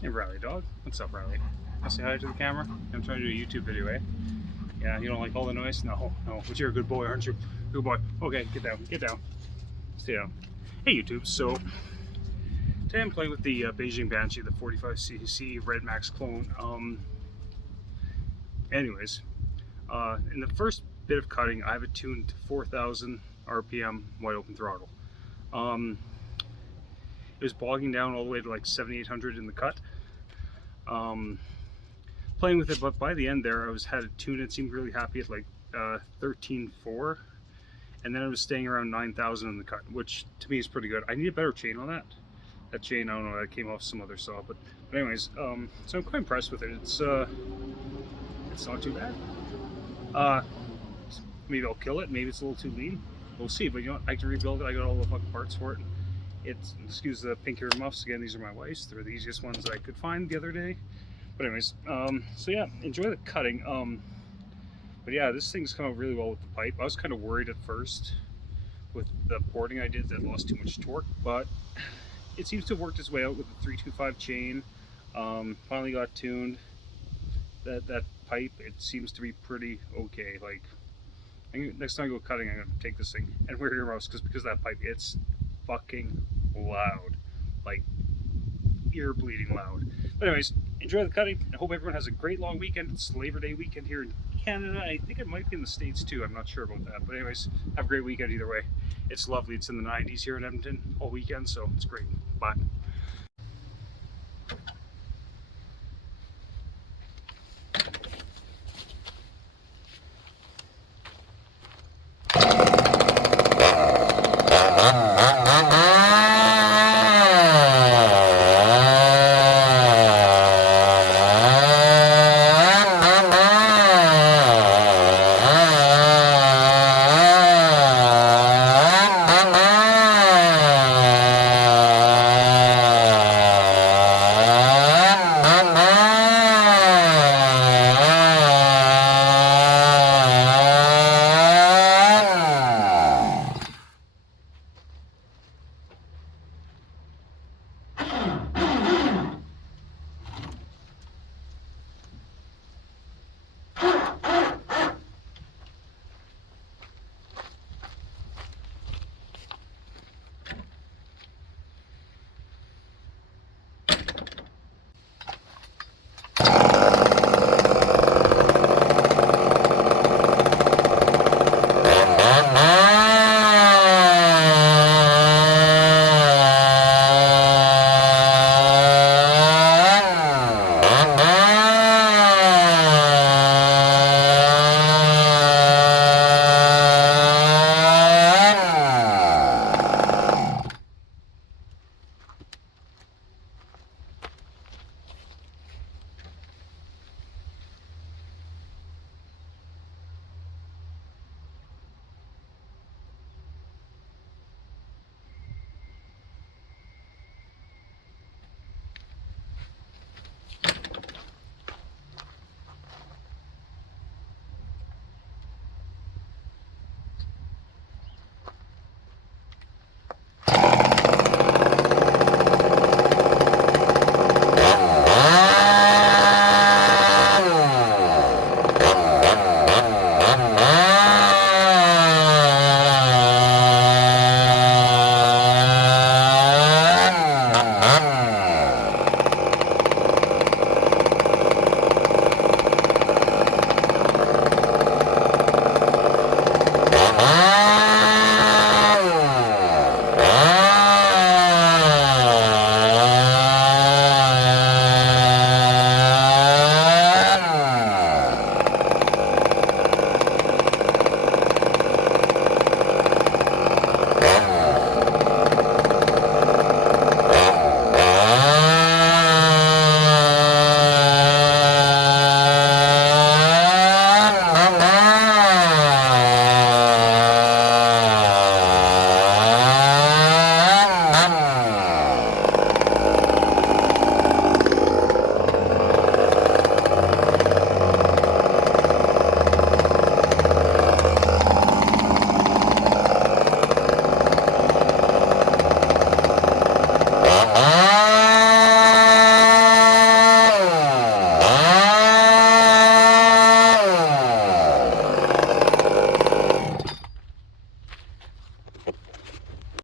Hey Riley dog, what's up Riley? I'll say hi to the camera. I'm trying to do a YouTube video, eh? Yeah, you don't like all the noise? No, but you're a good boy, aren't you? Good boy. Okay, get down. Stay down. Hey YouTube, so today I'm playing with the Beijing Banshee, the 45cc Red Max clone. Anyways, in the first bit of cutting, I have it tuned to 4,000 RPM wide open throttle. It was bogging down all the way to like 7,800 in the cut. Playing with it, but by the end there, had it tuned. It seemed really happy at like 13.4, and then it was staying around 9,000 in the cut, which to me is pretty good. I need a better chain on that. That chain, I don't know, that came off some other saw, but anyways, so I'm quite impressed with it. It's not too bad. Maybe I'll kill it. Maybe it's a little too lean. We'll see. But you know what? I can rebuild it. I got all the fucking parts for it. It's, excuse the pink ear muffs again. These are my wife's. They're the easiest ones I could find the other day. But anyways, so yeah, enjoy the cutting. But yeah, this thing's come out really well with the pipe. I was kind of worried at first with the porting I did that lost too much torque, but it seems to have worked its way out with the 325 chain. Finally got tuned. That pipe, it seems to be pretty okay. Like, next time I go cutting, I'm gonna take this thing and wear earmuffs because that pipe, it's fucking loud, like ear bleeding loud. But anyways, enjoy the cutting. I hope everyone has a great long weekend. It's Labor Day weekend here in Canada. I think it might be in the States too. I'm not sure about that. But anyways, have a great weekend either way. It's lovely. It's in the 90s here in Edmonton all weekend, so it's great. Bye.